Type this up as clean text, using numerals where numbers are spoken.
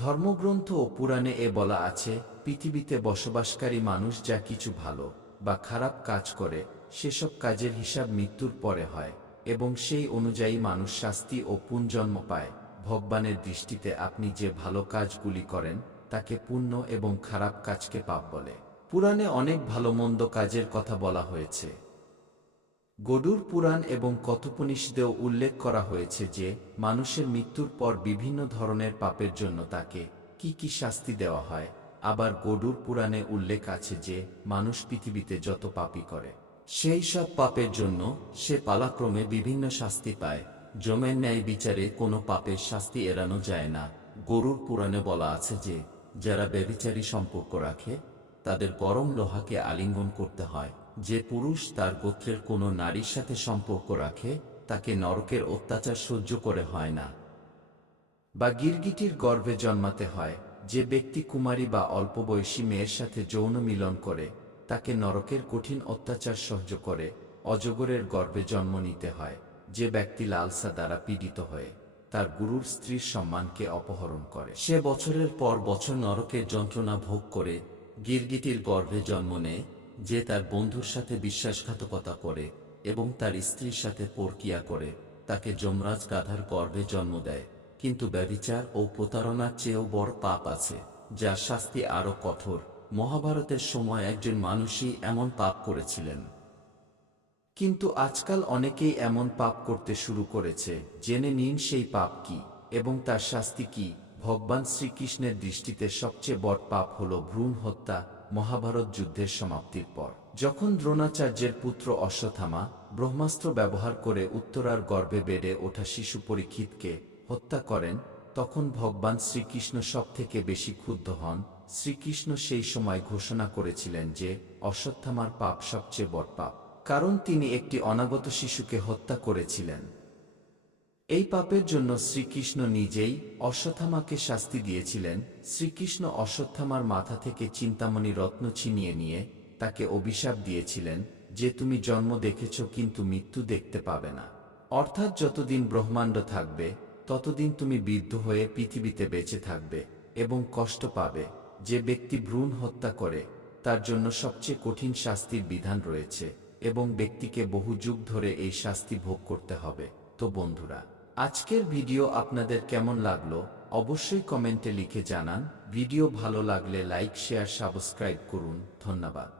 ধর্মগ্রন্থ ও পুরাণে বলা আছে, পৃথিবীতে বসবাসকারী মানুষ যা কিছু ভালো বা খারাপ কাজ করে সেসব কাজের হিসাব মৃত্যুর পরে হয় এবং সেই অনুযায়ী মানুষ শাস্তি ও পুনর্জন্ম পায়। ভগবানের দৃষ্টিতে আপনি যে ভালো কাজগুলি করেন তাকে পুণ্য এবং খারাপ কাজকে পাপ বলে। পুরাণে অনেক ভালো মন্দ কাজের কথা বলা হয়েছে। গরুড় পুরাণ এবং কথোপনিষদেও উল্লেখ করা হয়েছে যে মানুষের মৃত্যুর পর বিভিন্ন ধরনের পাপের জন্য তাকে কি কি শাস্তি দেওয়া হয়। আবার গরুড় পুরাণে উল্লেখ আছে যে মানুষ পৃথিবীতে যত পাপই করে সেই সব পাপের জন্য সে পালাক্রমে বিভিন্ন শাস্তি পায়। যমের ন্যায় বিচারে কোনো পাপের শাস্তি এড়ানো যায় না। গরুড় পুরাণে বলা আছে যে যারা ব্যভিচারী সম্পর্ক রাখে তাদের গরম লোহাকে আলিঙ্গন করতে হয়। যে পুরুষ তার গোত্রের কোনো নারীর সাথে সম্পর্ক রাখে তাকে নরকের অত্যাচার সহ্য করে হয় না বা গিরগিটির গর্ভে জন্মাতে হয়। যে ব্যক্তি কুমারী বা অল্পবয়সী মেয়ের সাথে যৌন মিলন করে তাকে নরকের কঠিন অত্যাচার সহ্য করে অজগরের গর্ভে জন্ম নিতে হয়। যে ব্যক্তি লালসা দ্বারা পীড়িত হয়ে তার গুরুর স্ত্রীর সম্মানকে অপহরণ করে সে বছরের পর বছর নরকের যন্ত্রণা ভোগ করে গিরগিটির গর্ভে জন্ম নেয়। যে তার বন্ধুর সাথে বিশ্বাসঘাতকতা করে এবং তার স্ত্রীর সাথে পরকিয়া করে তাকে যমরাজ গাধার গর্ভে জন্ম দেয়। কিন্তু ব্যভিচার ও প্রতারণার চেয়েও বড় পাপ আছে যার শাস্তি আরও কঠোর। মহাভারতের সময় একজন মানুষই এমন পাপ করেছিলেন, কিন্তু আজকাল অনেকেই এমন পাপ করতে শুরু করেছে। জেনে নিন সেই পাপ কি এবং তার শাস্তি কি। ভগবান শ্রীকৃষ্ণের দৃষ্টিতে সবচেয়ে বড় পাপ হল ভ্রূণ হত্যা। মহাভারত যুদ্ধের সমাপ্তির পর যখন দ্রোণাচার্যের পুত্র অশ্বত্থামা ব্রহ্মাস্ত্র ব্যবহার করে উত্তরার গর্ভে বেড়ে ওঠা শিশু পরীক্ষিতকে হত্যা করেন, তখন ভগবান শ্রীকৃষ্ণ সবথেকে বেশি ক্ষুব্ধ হন। শ্রীকৃষ্ণ সেই সময় ঘোষণা করেছিলেন যে অশ্বত্থামার পাপ সবচেয়ে বড় পাপ, কারণ তিনি একটি অনাগত শিশুকে হত্যা করেছিলেন। এই পাপের জন্য শ্রীকৃষ্ণ নিজেই অশ্বত্থামাকে শাস্তি দিয়েছিলেন। শ্রীকৃষ্ণ অশ্বত্থামার মাথা থেকে চিন্তামণি রত্ন ছিনিয়ে নিয়ে তাকে অভিশাপ দিয়েছিলেন যে তুমি জন্ম দেখেছ কিন্তু মৃত্যু দেখতে পাবে না। অর্থাৎ যতদিন ব্রহ্মাণ্ড থাকবে ততদিন তুমি বৃদ্ধ হয়ে পৃথিবীতে বেঁচে থাকবে এবং কষ্ট পাবে। যে ব্যক্তি ভ্রূণ হত্যা করে তার জন্য সবচেয়ে কঠিন শাস্তির বিধান রয়েছে এবং ব্যক্তিকে বহু যুগ ধরে এই শাস্তি ভোগ করতে হবে। তো বন্ধুরা, আজকের ভিডিও আপনাদের কেমন লাগলো অবশ্যই কমেন্টে লিখে জানান। ভিডিও ভালো লাগলে লাইক, শেয়ার, সাবস্ক্রাইব করুন। ধন্যবাদ।